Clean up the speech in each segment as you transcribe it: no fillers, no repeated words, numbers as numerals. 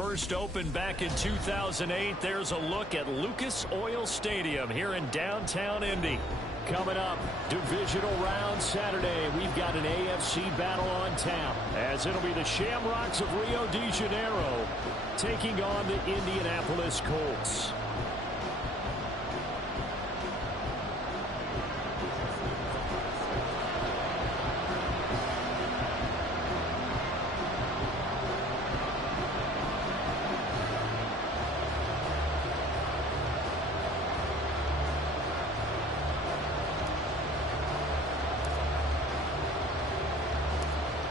first opened back in 2008. There's a look at Lucas Oil Stadium here in downtown Indy. Coming up, divisional round Saturday, we've got an AFC battle on tap, as it'll be the Shamrocks of Rio de Janeiro taking on the Indianapolis Colts.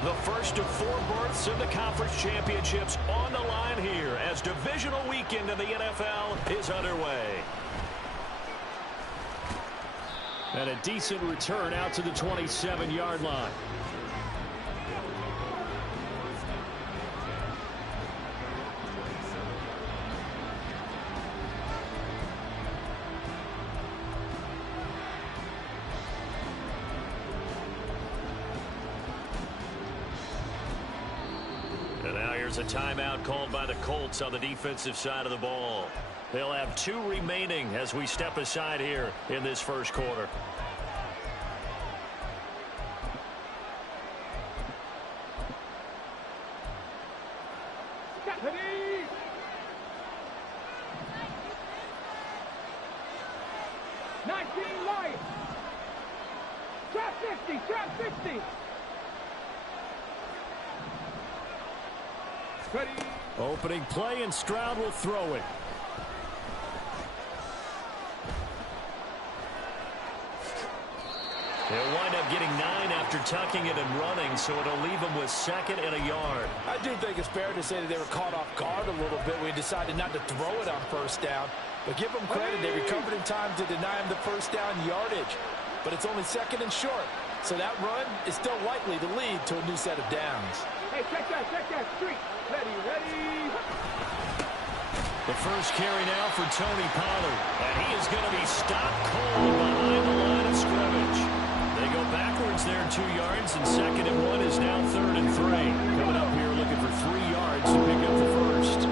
The first of 4 berths in the conference championships on the line here as divisional weekend in the NFL is underway. And a decent return out to the 27-yard line. There's a timeout called by the Colts on the defensive side of the ball. They'll have 2 remaining as we step aside here in this first quarter. Opening play, and Stroud will throw it. He'll wind up getting 9 after tucking it and running, so it'll leave him with 2nd and a yard. I do think it's fair to say that they were caught off guard a little bit. We decided not to throw it on first down. But give them credit. They recovered in time to deny him the first down yardage. But it's only 2nd and short. So that run is still likely to lead to a new set of downs. Hey, check that. Street. Ready. The first carry now for Tony Pollard. And he is going to be stopped cold behind the line of scrimmage. They go backwards there 2 yards, and 2nd and 1 is now 3rd and 3. Coming up here looking for 3 yards to pick up the first.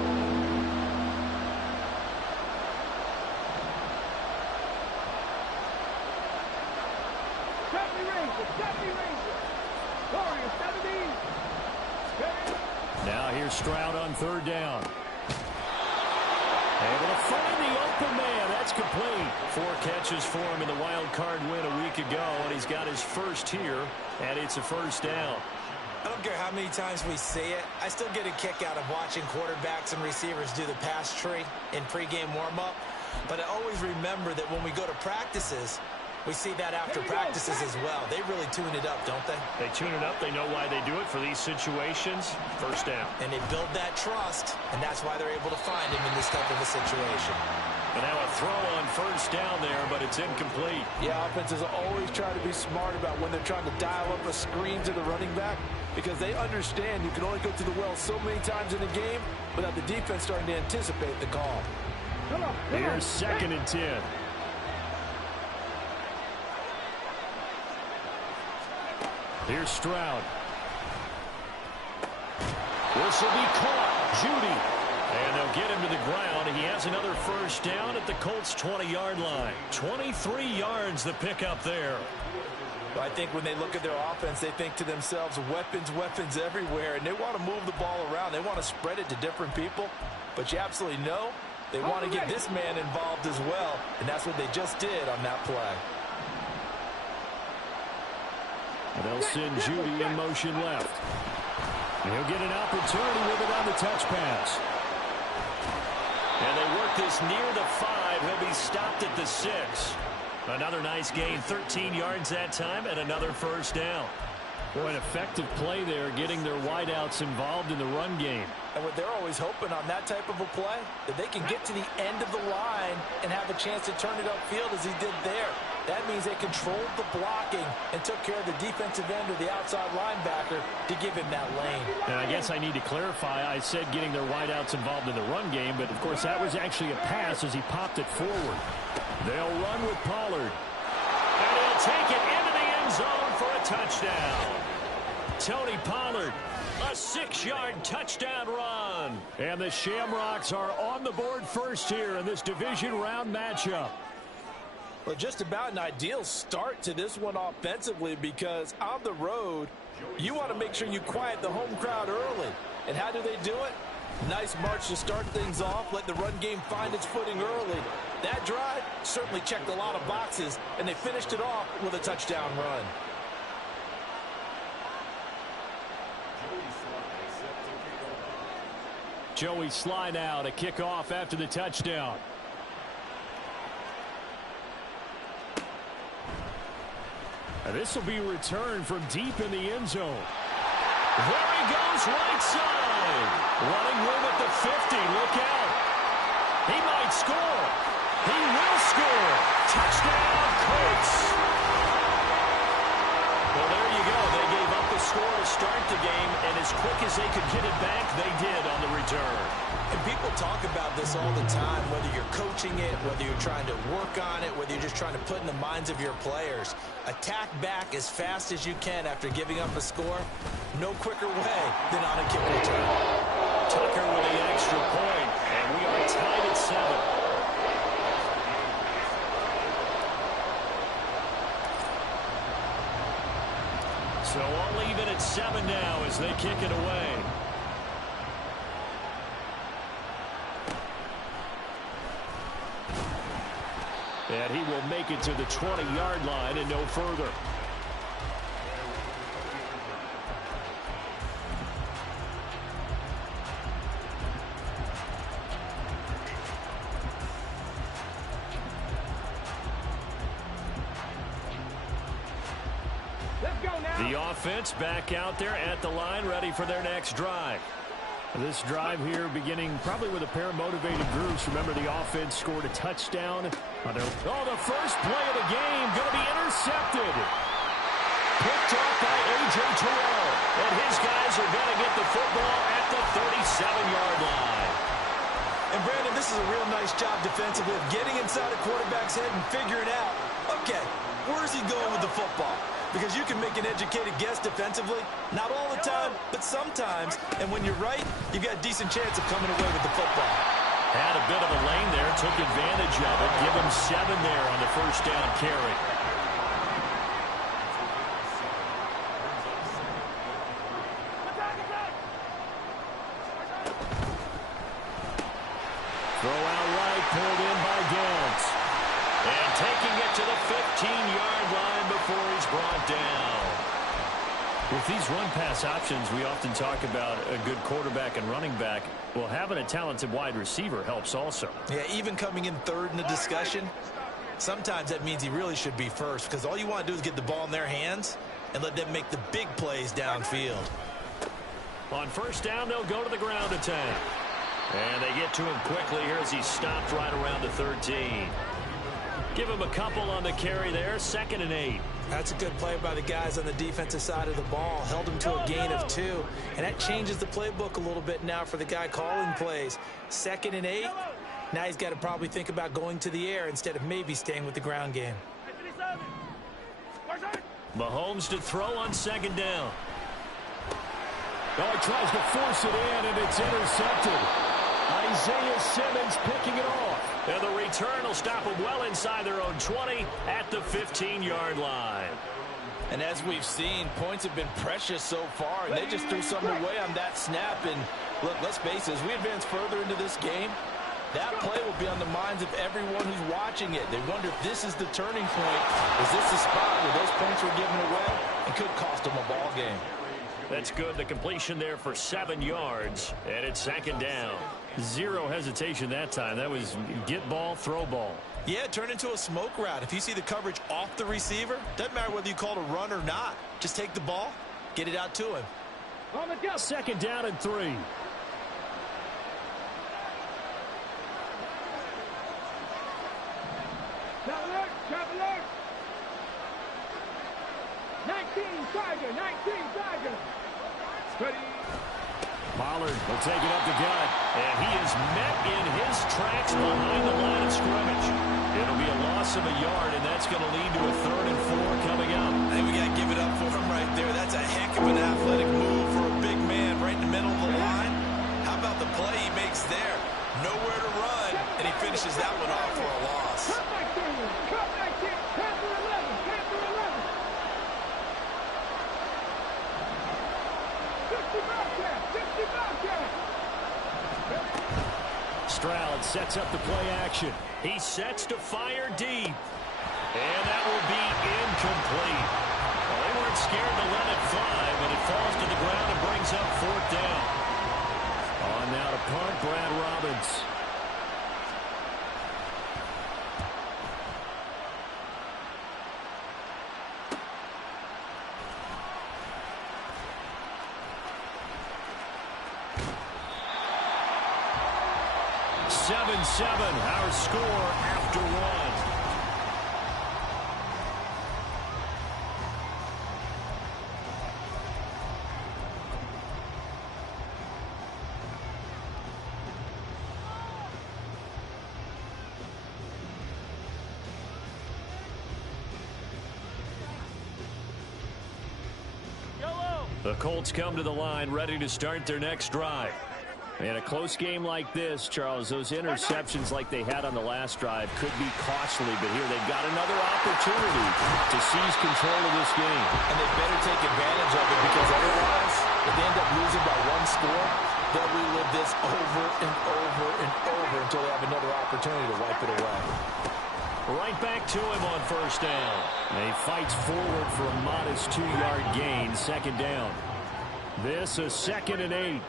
Now here's Stroud on 3rd down. Able to find the open man. That's complete. 4 catches for him in the wild card win a week ago, and he's got his first here, and it's a first down. I don't care how many times we see it. I still get a kick out of watching quarterbacks and receivers do the pass tree in pregame warm-up. But I always remember that when we go to practices, we see that after practices as well. They really tune it up, don't they? They tune it up. They know why they do it for these situations. First down. And they build that trust, and that's why they're able to find him in this type of a situation. And now a throw on first down there, but it's incomplete. Yeah, offenses always try to be smart about when they're trying to dial up a screen to the running back, because they understand you can only go to the well so many times in the game without the defense starting to anticipate the call. Here's 2nd and 10. Here's Stroud. This will be caught. Judy. And they'll get him to the ground. He has another first down at the Colts' 20-yard line. 23 yards the pickup there. I think when they look at their offense, they think to themselves, weapons everywhere, and they want to move the ball around. They want to spread it to different people. But you absolutely know they want to get this man involved as well, and that's what they just did on that play. They'll send Judy in motion left. He'll get an opportunity with it on the touch pass. And they work this near the 5. He'll be stopped at the 6. Another nice gain, 13 yards that time, and another first down. Boy, an effective play there, getting their wideouts involved in the run game. And what they're always hoping on that type of a play, that they can get to the end of the line and have a chance to turn it upfield as he did there. That means they controlled the blocking and took care of the defensive end or the outside linebacker to give him that lane. And I guess I need to clarify, I said getting their wideouts involved in the run game, but of course that was actually a pass as he popped it forward. They'll run with Pollard. And he'll take it into the end zone for a touchdown. Tony Pollard A 6-yard touchdown run. And the Shamrocks are on the board first here in this division round matchup. Well, just about an ideal start to this one offensively, because on the road, you want to make sure you quiet the home crowd early. And how do they do it? Nice march to start things off. Let the run game find its footing early. That drive certainly checked a lot of boxes, and they finished it off with a touchdown run. Joey Sly now to kick off after the touchdown. And this will be returned from deep in the end zone. There he goes, right side. Running room at the 50. Look out. He might score. He will score. Touchdown, Colts. Well, there you go. They gave up the score to start the game, and as quick as they could get it back, they did on the return. And people talk about this all the time, whether you're coaching it, whether you're trying to work on it, whether you're just trying to put in the minds of your players. Attack back as fast as you can after giving up a score. No quicker way than on a kick return. Tucker with the extra point, and we are tied at 7. So all even at 7 now as they kick it away. And he will make it to the 20-yard line and no further. Let's go now. The offense back out there at the line, ready for their next drive. This drive here beginning probably with a pair of motivated groups. Remember, the offense scored a touchdown. Oh, the first play of the game going to be intercepted. Picked off by A.J. Terrell. And his guys are going to get the football at the 37-yard line. And, Brandon, this is a real nice job defensively of getting inside a quarterback's head and figuring out, okay, where's he going with the football? Because you can make an educated guess defensively. Not all the time, but sometimes. And when you're right, you've got a decent chance of coming away with the football. Had a bit of a lane there, took advantage of it. Give him 7 there on the first down carry. Throw out right, pulled in by Downs. And taking it to the 15-yard line before he's brought down. With these run-pass options, we often talk about a good quarterback and running back. Well, having a talented wide receiver helps also. Yeah, even coming in third in the discussion, sometimes that means he really should be first, because all you want to do is get the ball in their hands and let them make the big plays downfield. On first down, they'll go to the ground attack. And they get to him quickly here as he stopped right around the 13. Give him a couple on the carry there, 2nd and 8. That's a good play by the guys on the defensive side of the ball. Held him to a gain of 2. And that changes the playbook a little bit now for the guy calling plays. 2nd and 8. Now he's got to probably think about going to the air instead of maybe staying with the ground game. Mahomes to throw on 2nd down. Oh, he tries to force it in, and it's intercepted. Isaiah Simmons picking it off. And the return will stop them well inside their own 20 at the 15-yard line. And as we've seen, points have been precious so far, and they just threw something away on that snap. And look, let's face it, as we advance further into this game, that play will be on the minds of everyone who's watching it. They wonder if this is the turning point. Is this the spot where those points were given away and could cost them a ball game? That's good. The completion there for 7 yards, and it's 2nd down. Zero hesitation that time. That was get ball, throw ball. Yeah, turn into a smoke route. If you see the coverage off the receiver, doesn't matter whether you call it a run or not. Just take the ball, get it out to him. On the go. 2nd down and 3. Trap alert, trap alert. 19 Tiger, 19 Tiger. Ready. Pollard will take it up the gut, and he is met in his tracks behind the line of scrimmage. It'll be a loss of a yard, and that's going to lead to a 3rd and 4 coming up. I think we got to give it up for him right there. That's a heck of an athletic move for a big man nowhere to run, and he finishes that one off for a loss. Cut back there. Panther 11. Panther 11. 60 Bobcat. 60 Bobcat. Stroud sets up the play action. He sets to fire deep. And that will be incomplete. Well, they weren't scared to let it fly, but it falls to the ground and brings up 4th down. On now to punt, Brad Robbins. Our score after 1. The Colts come to the line ready to start their next drive. In a close game like this, Charles, those interceptions like they had on the last drive could be costly, but here they've got another opportunity to seize control of this game. And they better take advantage of it, because otherwise, if they end up losing by 1 score, they'll relive this over and over and over until they have another opportunity to wipe it away. Right back to him on 1st down. And he fights forward for a modest 2-yard gain, 2nd down. This is 2nd and 8.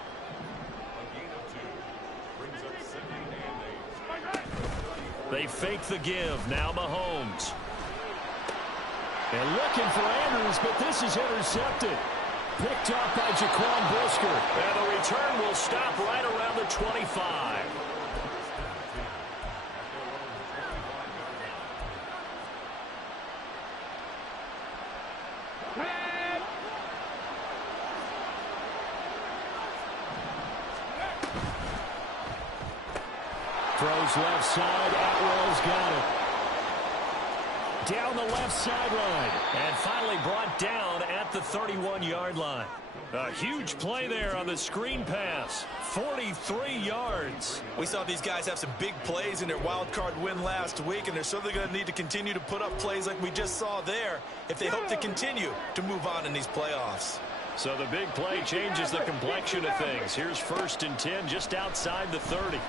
They fake the give. Now Mahomes. And looking for Andrews, but this is intercepted. Picked up by Jaquan Brisker. And the return will stop right around the 25. Throws left side. Atwell's got it. Down the left sideline. And finally brought down at the 31-yard line. A huge play there on the screen pass. 43 yards. We saw these guys have some big plays in their wild card win last week, and they're certainly going to need to continue to put up plays like we just saw there if they hope to continue to move on in these playoffs. So the big play changes the complexion of things. Here's 1st and 10 just outside the 30.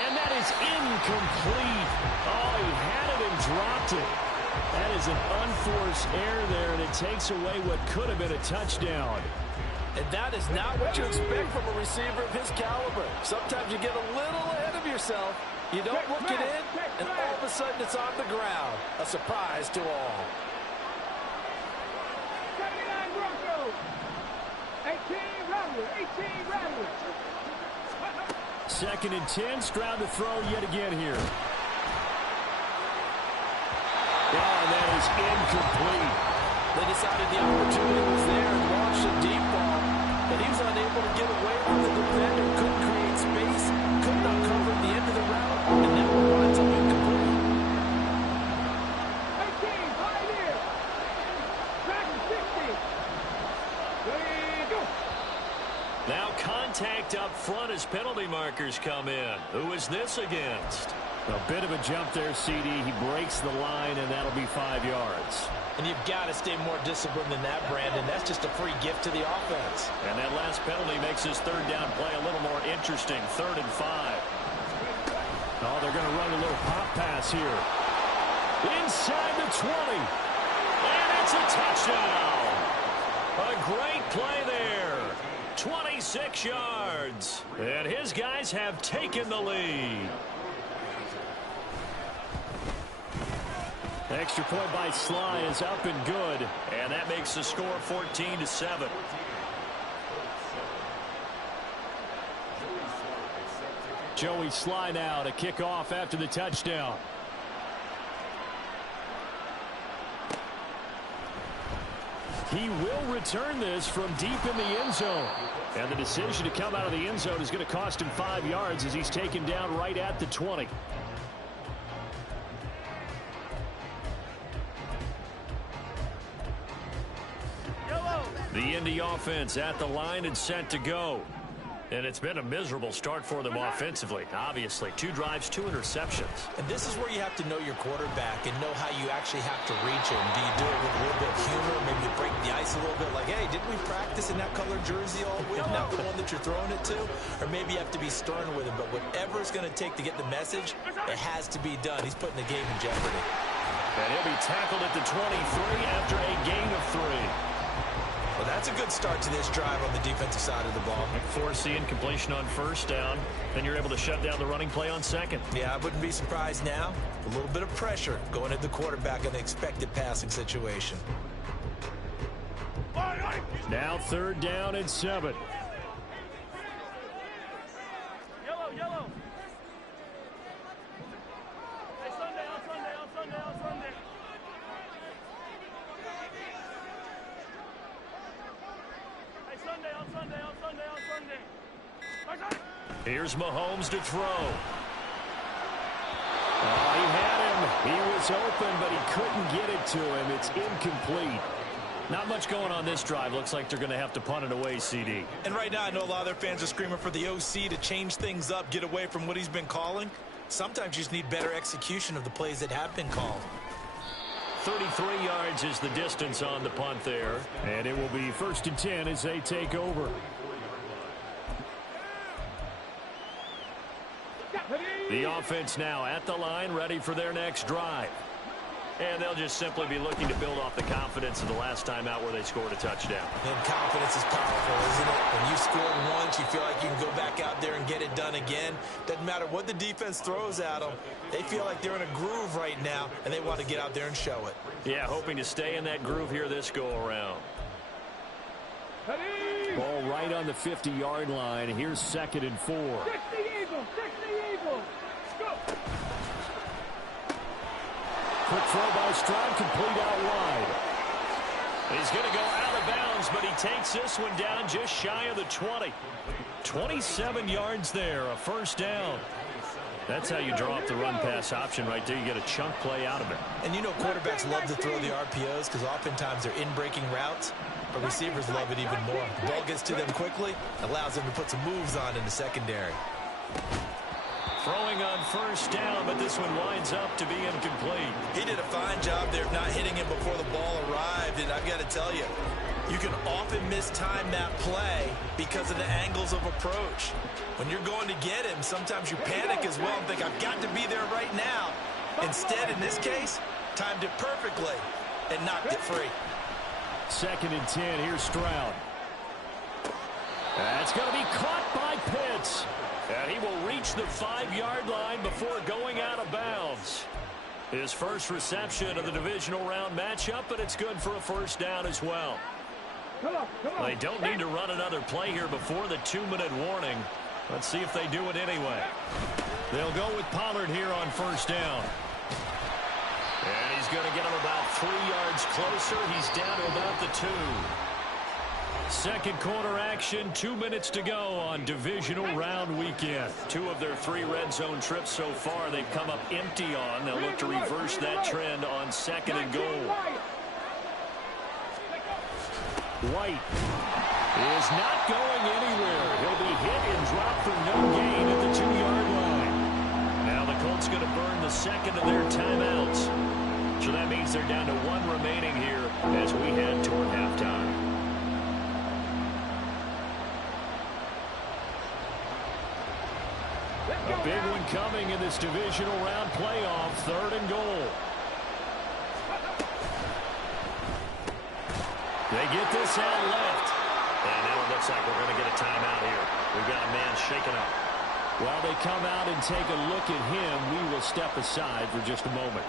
And that is incomplete. Oh, he had it and dropped it. That is an unforced error there, and it takes away what could have been a touchdown. And that is not what you expect from a receiver of his caliber. Sometimes you get a little ahead of yourself. You don't look it in, and all of a sudden it's on the ground. A surprise to all. 79 Broncos. 18 Rattlers. 18 Rattlers. 2nd and 10. Stroud to throw yet again here. And that is incomplete. They decided the opportunity was there and launched a deep ball, but he was unable to get away from the defender. Couldn't create space, couldn't uncover the end of the route, and now it winds up incomplete. 18, Pioneer. Dragon 60. There you go. Now contact up front as penalty markers come in. Who is this against? A bit of a jump there, CD. He breaks the line, and that'll be 5 yards. And you've got to stay more disciplined than that, Brandon. That's just a free gift to the offense. And that last penalty makes his 3rd down play a little more interesting. 3rd and 5. Oh, they're going to run a little pop pass here. Inside the 20. And it's a touchdown. A great play there. 26 yards. And his guys have taken the lead. Extra point by Sly is up and good. And that makes the score 14-7. Joey Sly now to kick off after the touchdown. He will return this from deep in the end zone. And the decision to come out of the end zone is going to cost him 5 yards as he's taken down right at the 20. The Indy offense at the line and set to go. And it's been a miserable start for them offensively, obviously. 2 drives, 2 interceptions. And this is where you have to know your quarterback and know how you actually have to reach him. Do you do it with a little bit of humor, maybe you break the ice a little bit, like, hey, didn't we practice in that colored jersey all week, not the one that you're throwing it to? Or maybe you have to be stern with him, but whatever it's going to take to get the message, it has to be done. He's putting the game in jeopardy. And he'll be tackled at the 23 after a gain of 3. Well, that's a good start to this drive on the defensive side of the ball. Forcing completion on first down. Then you're able to shut down the running play on second. Yeah, I wouldn't be surprised now. A little bit of pressure going at the quarterback in the expected passing situation. Now 3rd down and 7. Yellow. Hey, Sunday, on Sunday. Hey, Sunday, on Sunday. Here's Mahomes to throw. Oh, he had him. He was open, but he couldn't get it to him. It's incomplete. Not much going on this drive. Looks like they're going to have to punt it away, CD. And right now, I know a lot of their fans are screaming for the OC to change things up, get away from what he's been calling. Sometimes you just need better execution of the plays that have been called. 33 yards is the distance on the punt there. And it will be 1st and 10 as they take over. The offense now at the line, ready for their next drive. And they'll just simply be looking to build off the confidence of the last time out where they scored a touchdown. And confidence is powerful, isn't it? When you scored once, you feel like you can go back out there and get it done again. Doesn't matter what the defense throws at them. They feel like they're in a groove right now, and they want to get out there and show it. Yeah, hoping to stay in that groove here this go-around. Ball right on the 50-yard line. Here's 2nd and 4. 60 Eagles. Go. Quick throw by Stroud, complete out wide. He's going to go out of bounds, but he takes this one down just shy of the 20. 27 yards there, a 1st down. That's how you draw up the run-pass option right there. You get a chunk play out of it. And you know quarterbacks love to throw the RPOs because oftentimes they're in-breaking routes, but receivers love it even more. The ball gets to them quickly, allows them to put some moves on in the secondary. Throwing on 1st down, but this one winds up to be incomplete. He did a fine job there of not hitting him before the ball arrived, and I've got to tell you, you can often mistime that play because of the angles of approach. When you're going to get him, sometimes you panic as well and think, I've got to be there right now. Instead, in this case, timed it perfectly and knocked it free. 2nd and 10, here's Stroud. That's going to be caught by Pitts. And he will reach the 5-yard line before going out of bounds. His first reception of the divisional round matchup, but it's good for a 1st down as well. Come on. They don't need to run another play here before the 2-minute warning. Let's see if they do it anyway. They'll go with Pollard here on 1st down. And he's going to get him about 3 yards closer. He's down to about the 2. Second quarter action, 2 minutes to go on divisional round weekend. 2 of their 3 red zone trips so far they've come up empty on. They'll look to reverse that trend on 2nd and goal. White is not going anywhere. He'll be hit and dropped for no gain at the 2-yard line. Now the Colts going to burn the 2nd of their timeouts. So that means they're down to 1 remaining here as we head toward halftime. A big one coming in this divisional round playoff, 3rd and goal. They get this out left. And now it looks like we're going to get a timeout here. We've got a man shaken up. While they come out and take a look at him, we will step aside for just a moment.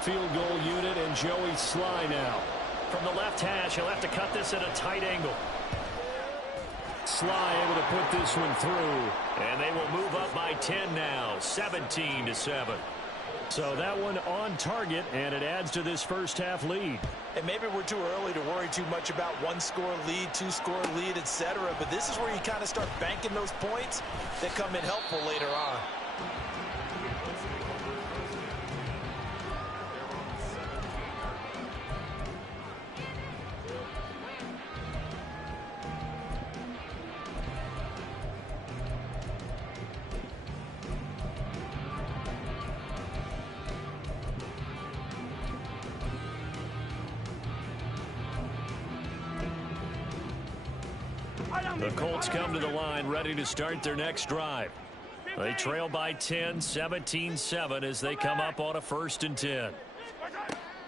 Field goal unit and Joey Sly now. From the left hash, he'll have to cut this at a tight angle. Sly able to put this one through. And they will move up by 10 now, 17-7. So that one on target, and it adds to this first half lead. And maybe we're too early to worry too much about 1-score lead, 2-score lead, etc. But this is where you kind of start banking those points that come in helpful later on. The Colts come to the line ready to start their next drive. They trail by 10, 17-7 as they come up on a 1st and 10.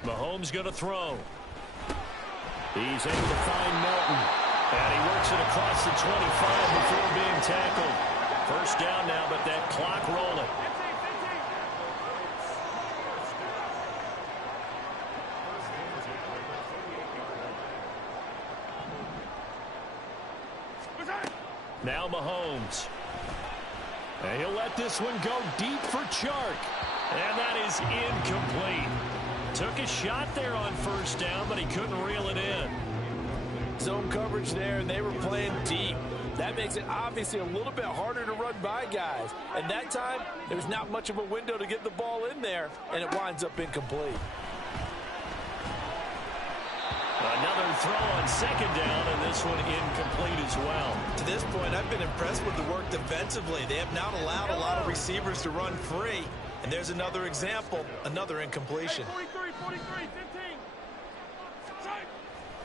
Mahomes going to throw. He's able to find Melton. And he works it across the 25 before being tackled. 1st down now, but that clock rolling. Now Mahomes. And he'll let this one go deep for Chark. And that is incomplete. Took a shot there on 1st down, but he couldn't reel it in. Zone coverage there, and they were playing deep. That makes it obviously a little bit harder to run by guys. And that time, there was not much of a window to get the ball in there, and it winds up incomplete. Another throw on 2nd down, and this one incomplete as well. To this point, I've been impressed with the work defensively. They have not allowed a lot of receivers to run free. And there's another example, another incompletion. 43, 15.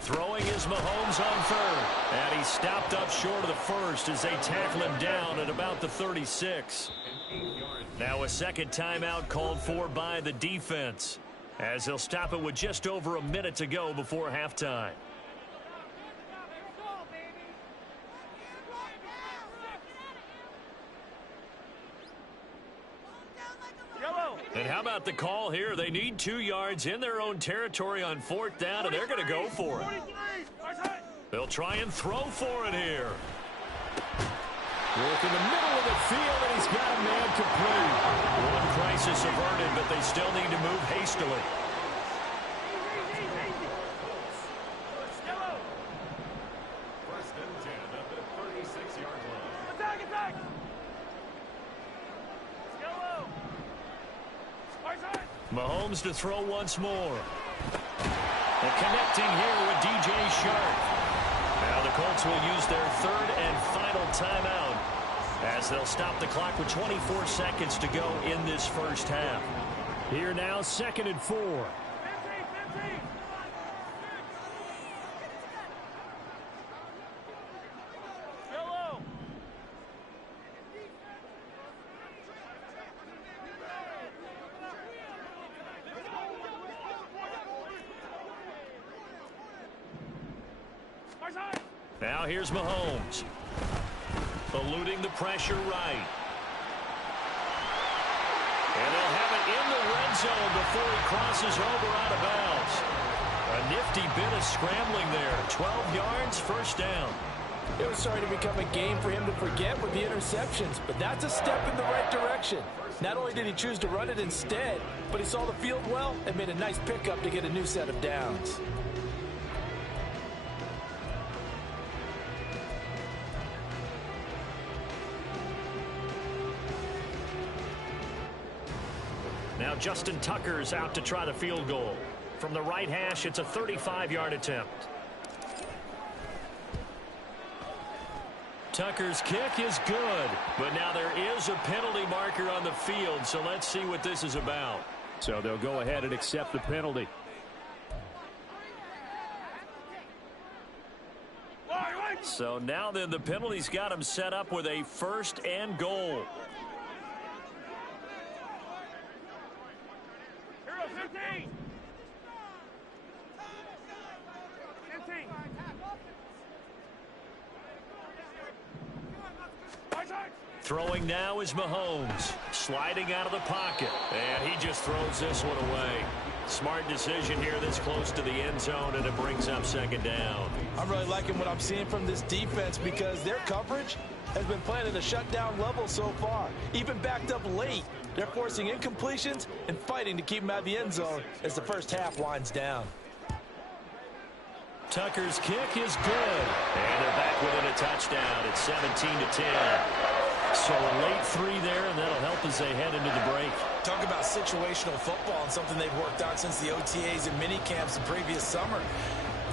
Throwing is Mahomes on 3rd. And he stopped up short of the 1st as they tackle him down at about the 36. Now a 2nd timeout called for by the defense, as he'll stop it with just over a minute to go before halftime. And how about the call here? They need 2 yards in their own territory on 4th down, and they're going to go for it. They'll try and throw for it here. Work in the middle of the field, and he's got a man complete. One crisis averted, but they still need to move hastily. Mahomes to throw once more. And connecting here with DJ Shark. Now the Colts will use their 3rd and final timeout, as they'll stop the clock with 24 seconds to go in this 1st half. Here now, 2nd and 4. Now here's Mahomes. Eluding the pressure right. And they'll have it in the red zone before he crosses over out of bounds. A nifty bit of scrambling there. 12 yards, 1st down. It was starting to become a game for him to forget with the interceptions, but that's a step in the right direction. Not only did he choose to run it instead, but he saw the field well and made a nice pickup to get a new set of downs. Now Justin Tucker's out to try the field goal. From the right hash, it's a 35-yard attempt. Tucker's kick is good, but now there is a penalty marker on the field, so let's see what this is about. So they'll go ahead and accept the penalty. So now then, the penalty's got him set up with a 1st and goal. 15. Throwing now is Mahomes. Sliding out of the pocket. And he just throws this one away. Smart decision here this close to the end zone, and it brings up 2nd down. I'm really liking what I'm seeing from this defense because their coverage has been playing at a shutdown level so far. Even backed up late, they're forcing incompletions and fighting to keep them out of the end zone as the 1st half winds down. Tucker's kick is good. And they're back within a touchdown. It's 17-10. So a late 3 there, and that'll help as they head into the break. Talk about situational football and something they've worked on since the OTAs and mini camps the previous summer.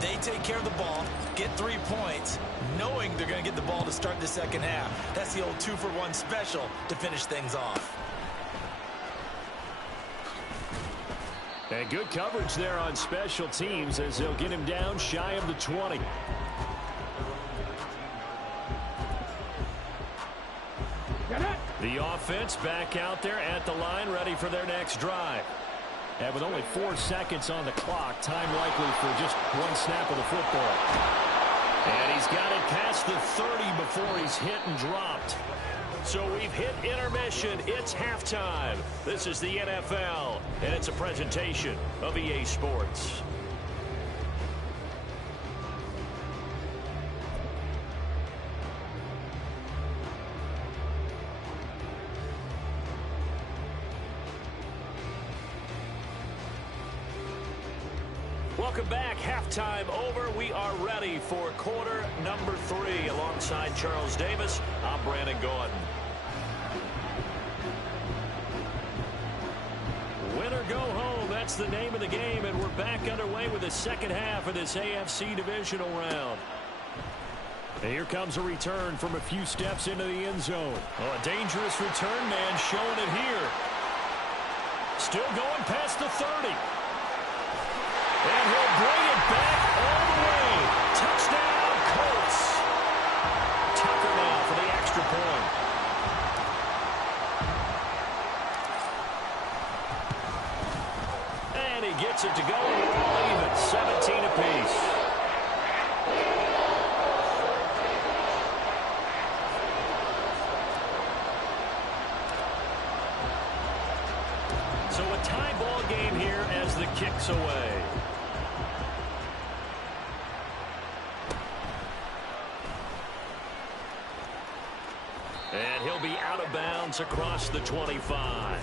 They take care of the ball, get 3 points, knowing they're going to get the ball to start the 2nd half. That's the old 2-for-1 special to finish things off. And good coverage there on special teams as they'll get him down shy of the 20. The offense back out there at the line, ready for their next drive. And with only 4 seconds on the clock, time likely for just one snap of the football. And he's got it past the 30 before he's hit and dropped. So we've hit intermission. It's halftime. This is the NFL, and it's a presentation of EA Sports. Welcome back. Halftime over. We are ready for quarter number 3. Alongside Charles Davis, I'm Brandon Gordon. Win or go home, that's the name of the game, and we're back underway with the second half of this AFC divisional round. And here comes a return from a few steps into the end zone. Oh, a dangerous return man showing it here. Still going past the 30. And he'll bring it back all the way. Touchdown, Colts. Tucker now for the extra point. And he gets it to go. We're all even. 17 apiece. So a tie ball game here as the kick's away. And he'll be out of bounds across the 25.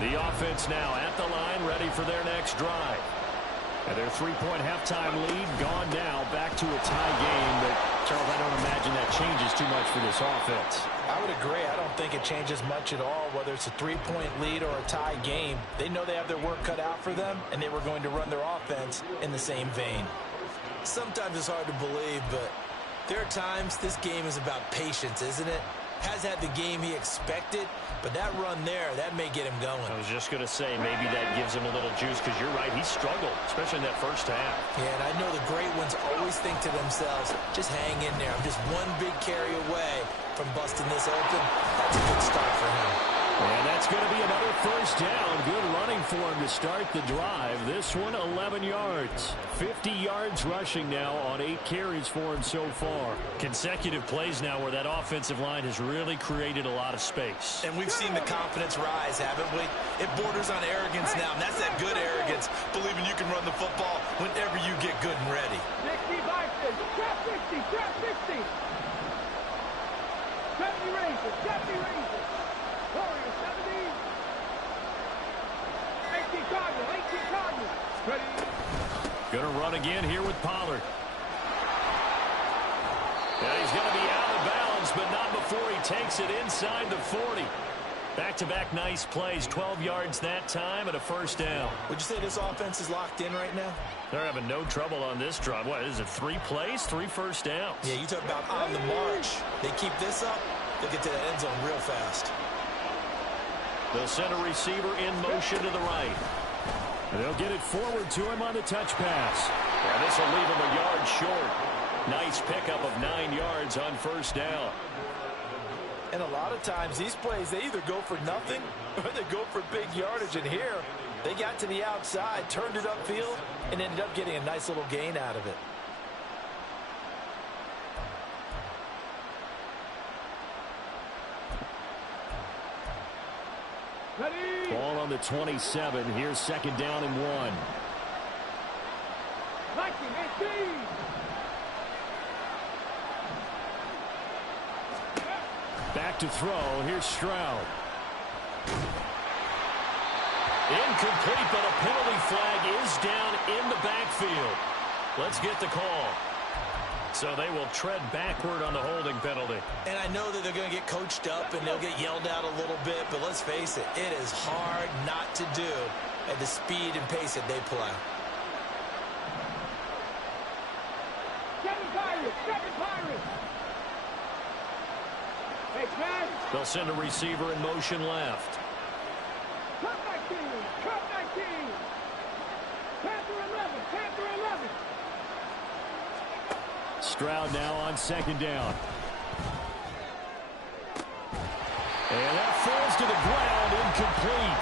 The offense now at the line, ready for their next drive. And their 3-point halftime lead gone now, back to a tie game. But, Charles, I don't imagine that changes too much for this offense. I would agree. I don't think it changes much at all, whether it's a 3-point lead or a tie game. They know they have their work cut out for them, and they were going to run their offense in the same vein. Sometimes it's hard to believe, but there are times this game is about patience, isn't it? Has had the game he expected, but that run there, that may get him going. I was just going to say, maybe that gives him a little juice, because you're right, he struggled, especially in that first half. Yeah, and I know the great ones always think to themselves, just hang in there. I'm just one big carry away from busting this open. That's a good start for him. And that's going to be another first down. Good running for him to start the drive. This one, 11 yards. 50 yards rushing now on 8 carries for him so far. Consecutive plays now where that offensive line has really created a lot of space. And we've seen the confidence rise, haven't we? It borders on arrogance now, and that's that good arrogance, believing you can run the football whenever you get good and ready. 60 boxes, trap 60, trap 60. 70 raises, 70 raises. Warriors, 70. 18 Cardinals, 18 Cardinals. Ready. Going to run again here with Pollard. And he's going to be out of bounds, but not before he takes it inside the 40. Back-to-back nice plays, 12 yards that time and a first down. Would you say this offense is locked in right now? They're having no trouble on this drive. What is it, 3 plays, 3 first downs? Yeah, you talk about on the march. They keep this up, they'll get to the end zone real fast. They'll send a receiver in motion to the right. And they'll get it forward to him on the touch pass. And this will leave him a yard short. Nice pickup of 9 yards on first down. And a lot of times these plays, they either go for nothing or they go for big yardage. And here, they got to the outside, turned it upfield, and ended up getting a nice little gain out of it. Ready. Ball on the 27. Here's second down and 1. 19, 18. Back to throw. Here's Stroud. Incomplete, but a penalty flag is down in the backfield. Let's get the call. So they will tread backward on the holding penalty. And I know that they're going to get coached up and they'll get yelled at a little bit, but let's face it, it is hard not to do at the speed and pace that they play. Seven Pirates, 7 Pirates. Hey, man. They'll send a receiver in motion left. Cut 19, cut 19. Panther 11. Panther 11. Stroud now on second down. And that falls to the ground, incomplete.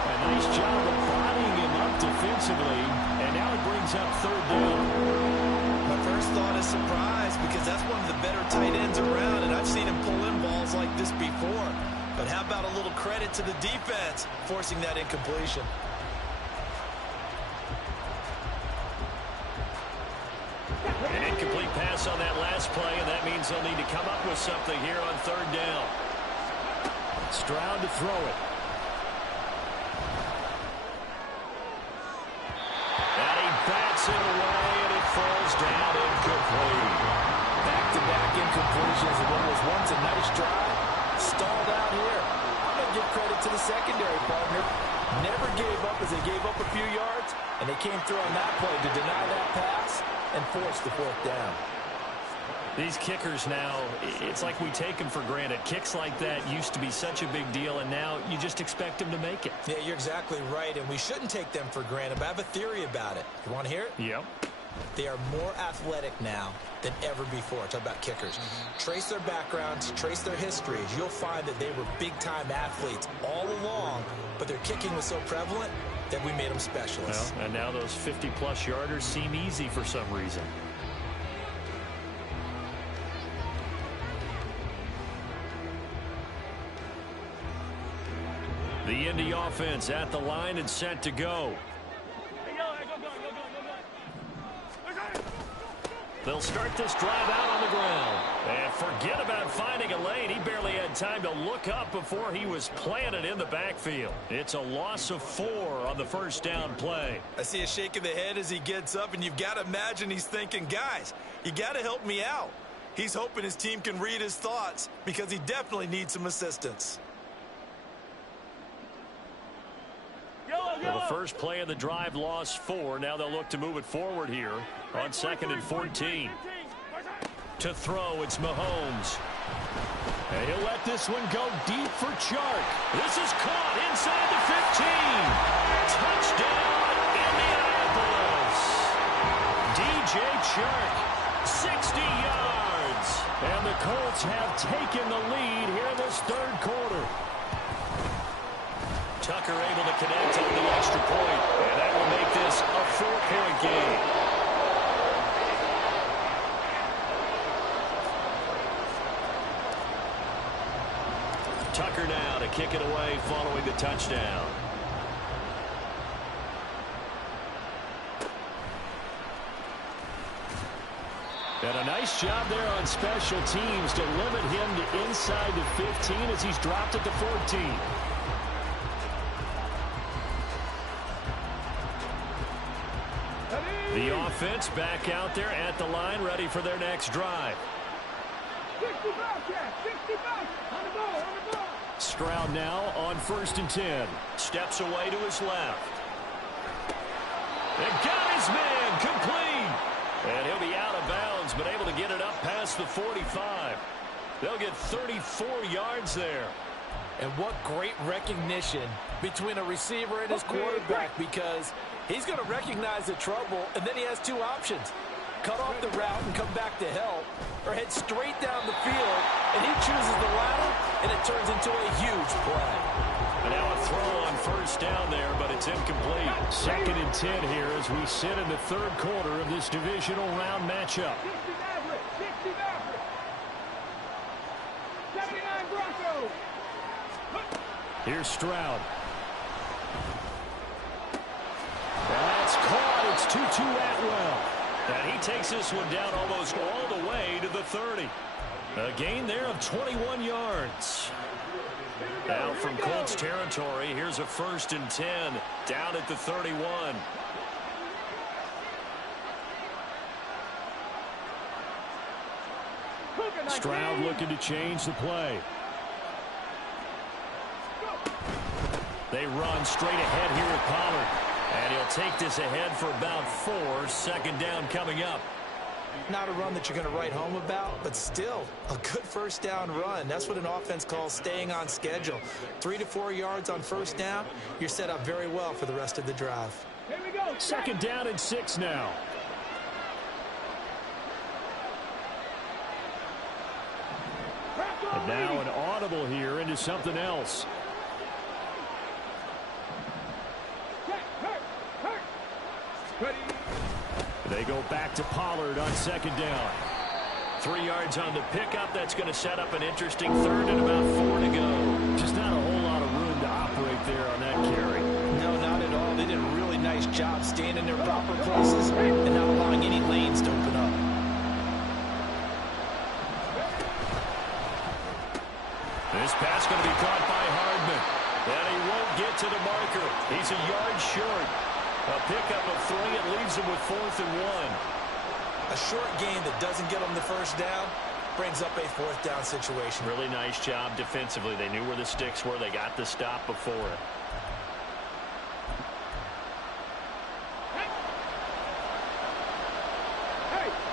A nice job of bodying him up defensively. And now it brings up third down. My first thought is surprise because that's one of the better tight ends around, and I've seen him pull in balls like this before. But how about a little credit to the defense forcing that incompletion? An incomplete pass on that last play, and that means they'll need to come up with something here on third down. Stroud to throw it. And he bats it away, and it falls down incomplete. Back-to-back incompletions, and what was once a nice drive stalled out here. I'm going to give credit to the secondary partner. Never gave up as they gave up a few yards, and they came through on that play to deny that pass and force the fourth down. These kickers now, it's like we take them for granted. Kicks like that used to be such a big deal, and now you just expect them to make it. Yeah, you're exactly right, and we shouldn't take them for granted, but I have a theory about it. You want to hear it? Yep. They are more athletic now than ever before. Talk about kickers. Trace their backgrounds, trace their histories. You'll find that they were big-time athletes all along, but their kicking was so prevalent that we made them specialists. Well, and now those 50-plus yarders seem easy for some reason. The Indy offense at the line and set to go. They'll start this drive out on the ground. And forget about finding a lane. He barely had time to look up before he was planted in the backfield. It's a loss of 4 on the first down play. I see a shake of the head as he gets up, and you've got to imagine he's thinking, guys, you got to help me out. He's hoping his team can read his thoughts because he definitely needs some assistance. Well, the first play of the drive lost 4. Now they'll look to move it forward here on 2nd and 14. To throw, it's Mahomes. And he'll let this one go deep for Chark. This is caught inside the 15. Touchdown, Indianapolis. DJ Chark, 60 yards. And the Colts have taken the lead here in this third quarter. Tucker able to connect on the extra point, and that will make this a 4-point game. Tucker now to kick it away following the touchdown. And a nice job there on special teams to limit him to inside the 15 as he's dropped at the 14. The offense back out there at the line, ready for their next drive. 65, Jack. 65. On the ball. On the ball. Stroud now on 1st and 10. Steps away to his left. And got his man complete. And he'll be out of bounds, but able to get it up past the 45. They'll get 34 yards there. And what great recognition between a receiver and his quarterback, because he's going to recognize the trouble, and then he has 2 options. Cut off the route and come back to help, or head straight down the field, and he chooses the latter, and it turns into a huge play. And now a throw on 1st down there, but it's incomplete. 2nd and 10 here as we sit in the third quarter of this divisional round matchup. 60 Maverick. 60 Maverick. 79 Broncos. Here's Stroud. That's caught. It's Tutu Atwell. And he takes this one down almost all the way to the 30. A gain there of 21 yards. Now from Colts territory, here's a 1st and 10 down at the 31. Stroud looking to change the play. They run straight ahead here with Pollard. And he'll take this ahead for about 4. 2nd down coming up. Not a run that you're going to write home about, but still a good first down run. That's what an offense calls staying on schedule. 3 to 4 yards on first down, you're set up very well for the rest of the drive. Here we go. Second down and 6 now. And now an audible here into something else. They go back to Pollard on second down. 3 yards on the pickup. That's going to set up an interesting third and about 4 to go. Just not a whole lot of room to operate there on that carry. No, not at all. They did a really nice job staying in their proper places and not allowing any lanes to open up. This pass going to be caught by Hardman. And he won't get to the marker. He's a yard short. A pickup of 3. It leaves him with 4th and 1. A short gain that doesn't get them the first down brings up a 4th down situation. Really nice job defensively. They knew where the sticks were. They got the stop before.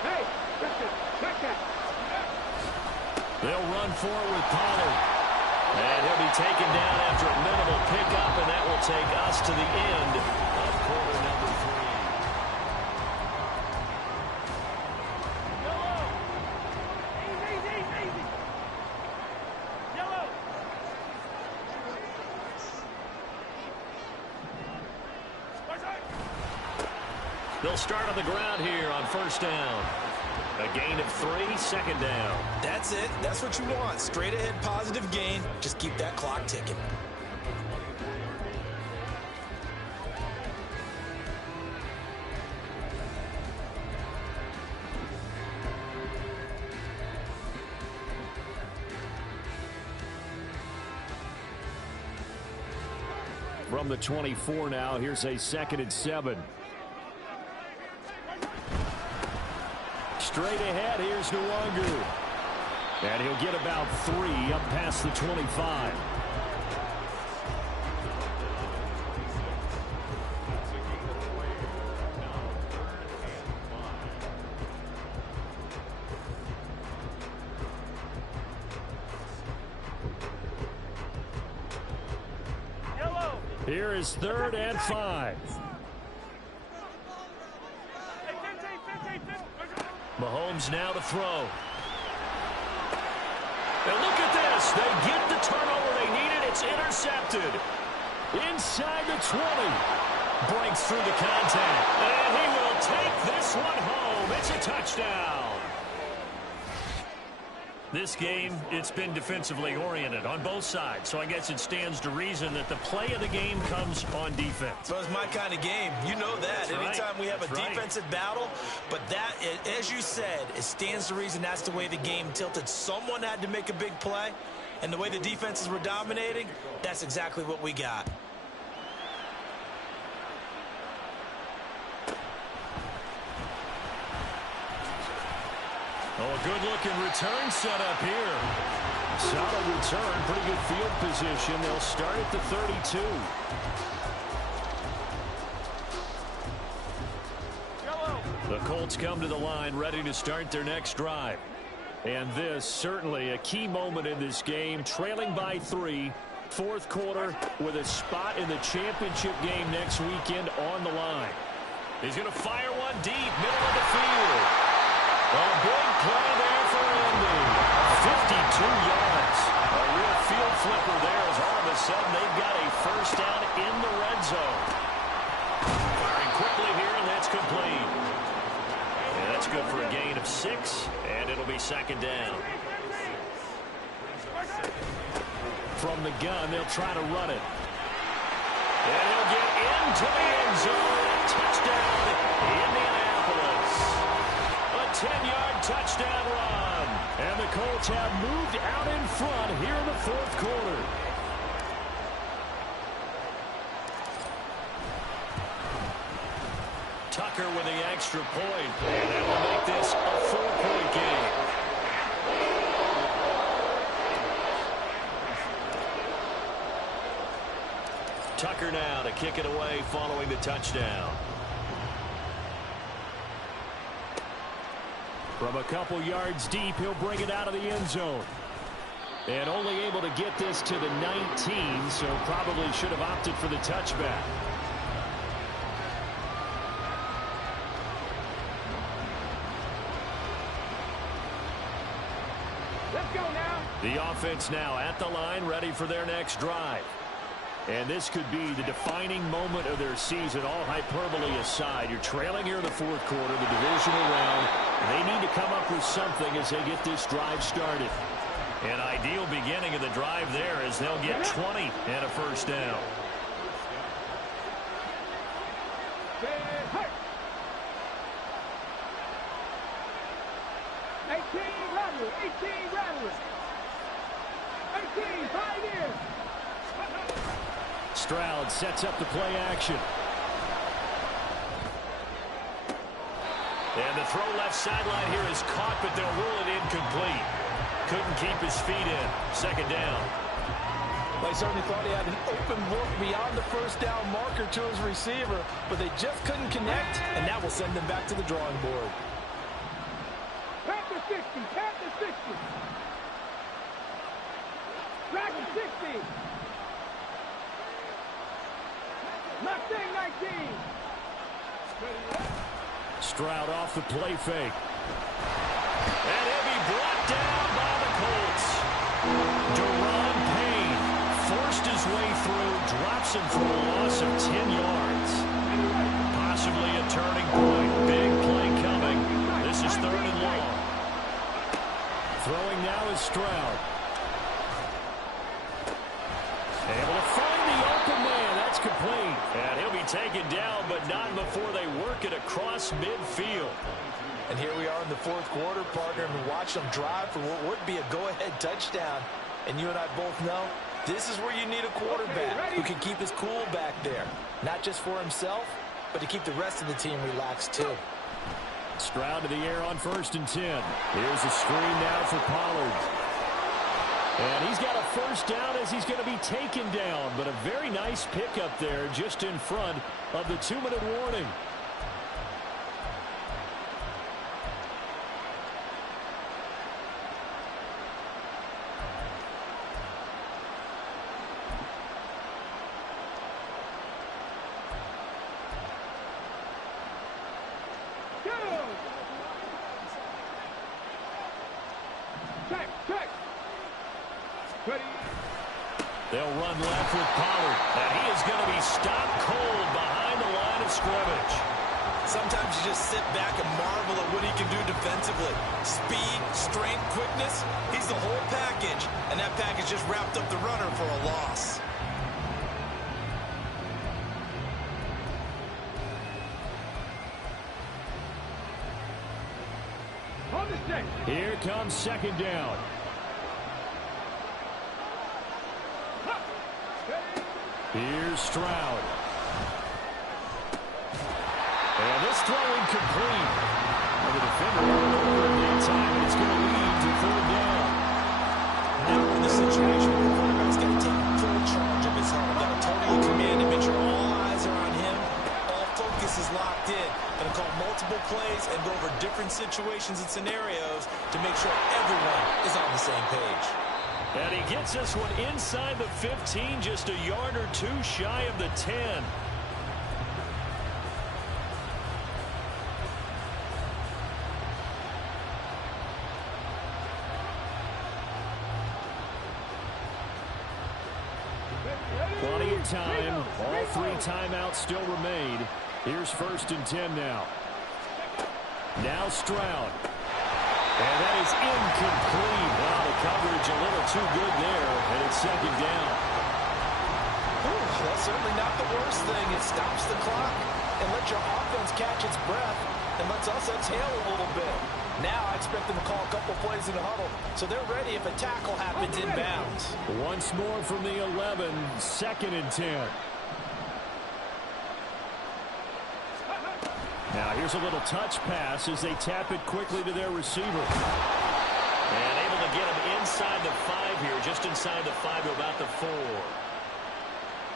Hey, check that. They'll run forward with Pollard. And he'll be taken down after a minimal pickup, and that will take us to the end of quarter number 3. Easy. Yellow. They'll start on the ground here on first down. A gain of 3, second down. That's it. That's what you want. Straight ahead positive gain. Just keep that clock ticking. From the 24 now, here's a 2nd and 7. Straight ahead, here's Nwangu. And he'll get about 3 up past the 25. Here is 3rd and 5. Mahomes now to throw. And look at this. They get the turnover they needed. It's intercepted. Inside the 20. Breaks through the contact. And he will take this one home. It's a touchdown. This game, it's been defensively oriented on both sides. So I guess it stands to reason that the play of the game comes on defense. Well, it's my kind of game. You know that. That's Anytime right. we have That's a right. defensive battle. But that, as you said, it stands to reason that's the way the game tilted. Someone had to make a big play. And the way the defenses were dominating, that's exactly what we got. Oh, a good-looking return set up here. Solid return, pretty good field position. They'll start at the 32. The Colts come to the line ready to start their next drive. And this, certainly a key moment in this game. Trailing by 3, 4th quarter, with a spot in the championship game next weekend on the line. He's going to fire one deep, middle of the field. A big play there for Andy. 52 yards. A real field flipper there as all of a sudden they've got a first down in the red zone. Firing quickly here, and that's complete. And that's good for a gain of 6, and it'll be second down. From the gun, they'll try to run it. And he'll get into the end zone. Touchdown, Indianapolis. A 10-yard touchdown run. And the Colts have moved out in front here in the 4th quarter. Tucker with the extra point. And that will make this a 4-point game. Tucker now to kick it away following the touchdown. From a couple yards deep, he'll bring it out of the end zone. And only able to get this to the 19, so probably should have opted for the touchback. Let's go now. The offense now at the line, ready for their next drive. And this could be the defining moment of their season, all hyperbole aside. You're trailing here in the fourth quarter, the divisional round. They need to come up with something as they get this drive started. An ideal beginning of the drive there as they'll get 20 and a first down. Hey. 18 rattlers, 18 rattlers. 18 pioneers. Stroud sets up the play action. And the throw left sideline here is caught, but they'll rule it incomplete. Couldn't keep his feet in. Second down. They certainly thought he had an open look beyond the first down marker to his receiver, but they just couldn't connect, and that will send them back to the drawing board. Panther 60, Panther 60. Dragon 60. Mustang 19. Stroud off the play fake. And he'll be brought down by the Colts. Deron Payne forced his way through, drops him for a loss of 10 yards. Possibly a turning point. Big play coming. This is third and long. Throwing now is Stroud. Able to find the open man. That's complete. And he'll be taken down, but not before they work it across midfield. And here we are in the fourth quarter, partner, and watch them drive for what would be a go-ahead touchdown. And you and I both know this is where you need a quarterback who can keep his cool back there. Not just for himself, but to keep the rest of the team relaxed too. Stroud to the air on 1st and 10. Here's a screen now for Pollard. And he's got a first down as he's going to be taken down. But a very nice pickup there just in front of the 2-minute warning. Check. Ready. They'll run left with Pollard. And he is going to be stopped cold behind the line of scrimmage. Sometimes you just sit back and marvel at what he can do defensively. Speed, strength, quickness. He's the whole package. And that package just wrapped up the runner for a loss. On the stick. Here comes second down. Here's Stroud. And this throw incomplete. And the defender went over in that time, and it's going to lead to third down. Now we're in the situation where the quarterback's got to take full charge of his helmet. Got to totally command it, make sure all eyes are on him. All focus is locked in. Going to call multiple plays and go over different situations and scenarios to make sure everyone is on the same page. And he gets this one inside the 15, just a yard or two shy of the 10. Plenty of time. All 3 timeouts still remain. Here's 1st and 10 now. Now Stroud. And that is incomplete. Wow, the coverage a little too good there, and it's second down. Ooh, that's certainly not the worst thing. It stops the clock and lets your offense catch its breath and lets us exhale a little bit. Now I expect them to call a couple plays in the huddle, so they're ready if a tackle happens inbounds. Once more from the 11, 2nd and 10. Now here's a little touch pass as they tap it quickly to their receiver. And able to get him inside the 5 here, just inside the 5 to about the 4.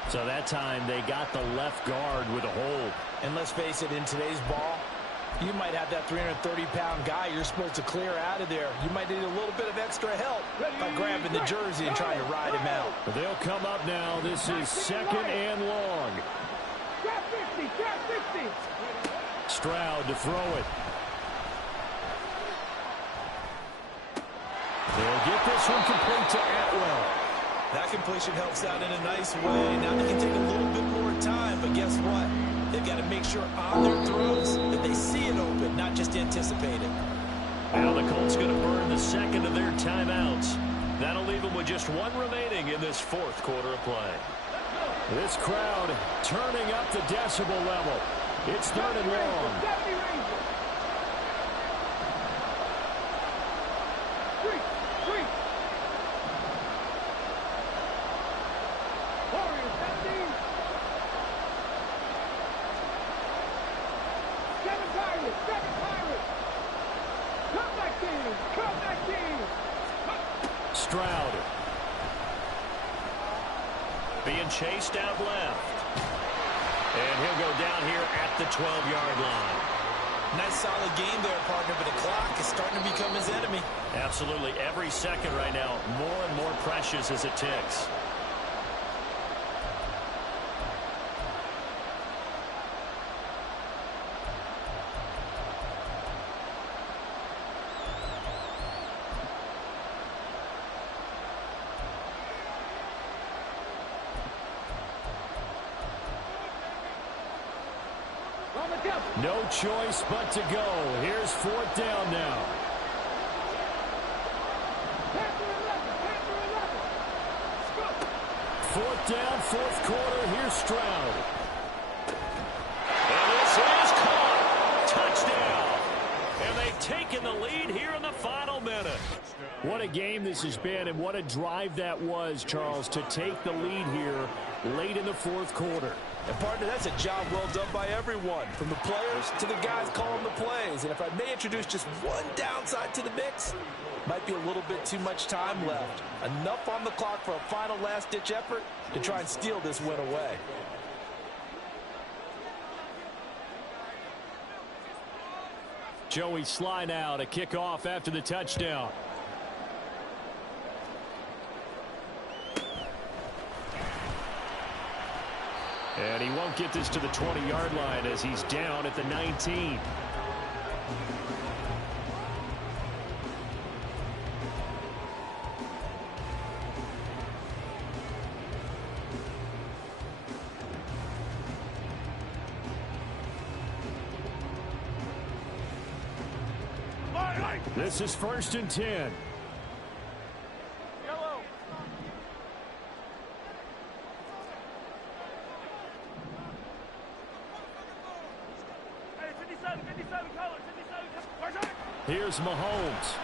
So that time they got the left guard with a hold. And let's face it, in today's ball, You might have that 330-pound guy you're supposed to clear out of there. You might need a little bit of extra help by grabbing the jersey and trying to ride him out. They'll come up now. This is 2nd and long. Trap 50, trap 50. Stroud to throw it. They'll get this one complete to Atwell. That completion helps out in a nice way. Now they can take a little bit more time, but guess what? They've got to make sure on their throws that they see it open, not just anticipate it. Now the Colts going to burn the second of their timeouts. That'll leave them with just one remaining in this 4th quarter of play. This crowd turning up the decibel level. It's 3rd and long. Stroud. Being chased out left. And he'll go down here at the 12-yard line. Nice solid game there, partner, but the clock is starting to become his enemy. Absolutely. Every second right now, more and more precious as it ticks. No choice but to go. Here's 4th down now. 4th down, 4th quarter. Here's Stroud. And this is caught. Touchdown. And they've taken the lead here in the final minute. What a game this has been, and what a drive that was, Charles, to take the lead here late in the 4th quarter. And, partner, that's a job well done by everyone, from the players to the guys calling the plays. And if I may introduce just one downside to the mix, might be a little bit too much time left. Enough on the clock for a final last-ditch effort to try and steal this win away. Joey slide out, a kickoff after the touchdown. And he won't get this to the 20-yard line as he's down at the 19. This is 1st and 10. Here's Mahomes.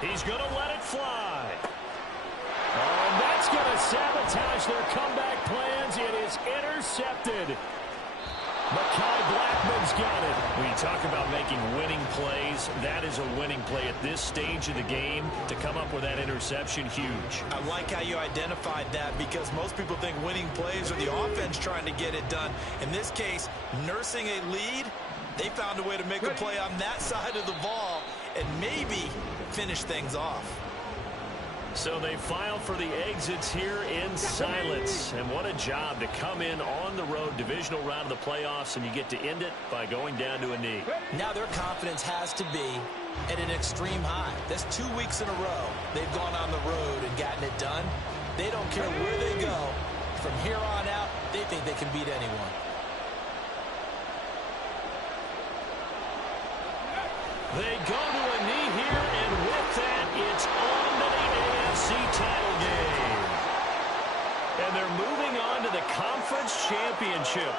He's going to let it fly. Oh, and that's going to sabotage their comeback plans. It is intercepted. Mekhi Blackman's got it. When you talk about making winning plays, that is a winning play at this stage of the game. To come up with that interception, huge. I like how you identified that, because most people think winning plays are the offense trying to get it done. In this case, nursing a lead, they found a way to make a play on that side of the ball and maybe finish things off. So they file for the exits here in silence. And what a job to come in on the road, divisional round of the playoffs, and you get to end it by going down to a knee. Now their confidence has to be at an extreme high. That's 2 weeks in a row they've gone on the road and gotten it done. They don't care where they go. From here on out, they think they can beat anyone. They go to a knee here, and with that, it's on to the AFC title game. And they're moving on to the conference championship.